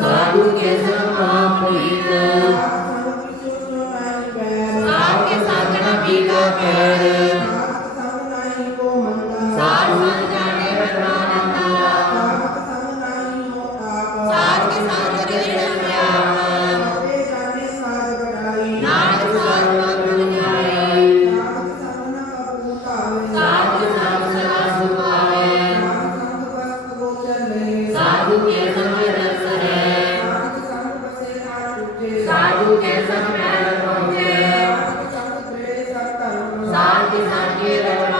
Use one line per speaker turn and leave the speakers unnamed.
Sabe o que é साधु के समय साधु के समय पहुँचे
के रहो